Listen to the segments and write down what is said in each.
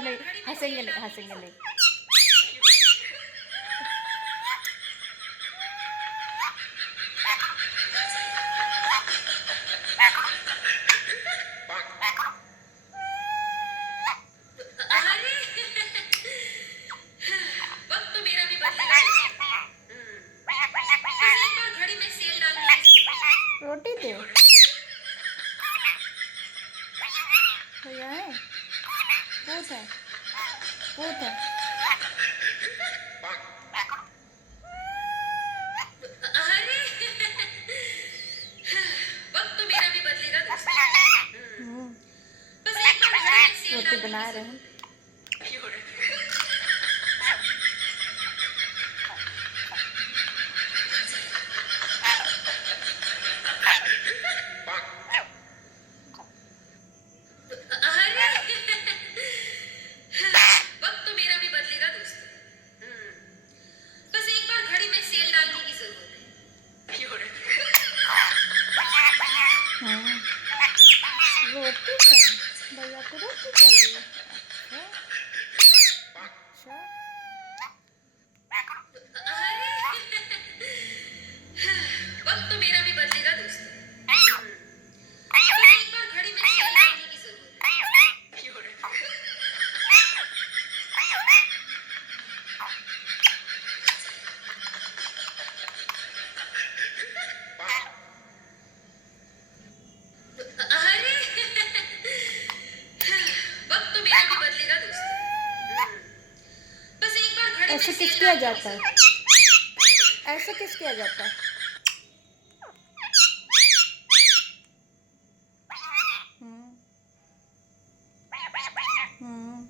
नहीं, हंसेंगे नहीं, हंसेंगे नहीं। वक्त तो मेरा भी बदलेगा। बस एक बार घड़ी में सेल डालने की रोटी दे भैया है, पूत है, पूत है। अरे वक्त तो मेरा भी बदलेगा दोस्त। बस एक बार घड़ी में सेल रोटी डालने बना की रहे हैं। अरे वक्त तो मेरा भी बदलेगा दोस्त। बस एक बार घड़ी में सेल डालने की जरूरत हाँ, रोटी है भैया को, रोटी चाहिए। अच्छा अच्छा। अरे वक्त तो मेरा भी बदलेगा दोस्त। बस एक बार घड़ी में सेल डालने की जरूरत अरे वक्त तो मेरा भी बदलेगा दोस्त। बस एक बार घड़ी में ऐसे किस सेल किया डालने की जाता है? ऐसे किस किया जाता है? हम्म हम्म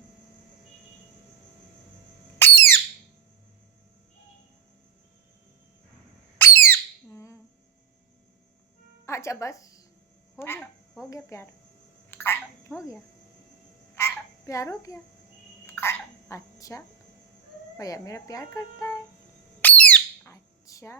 हम्म। अच्छा बस, हो गया, हो गया प्यार, हो गया प्यार, हो गया। अच्छा भैया मेरा प्यार करता है। अच्छा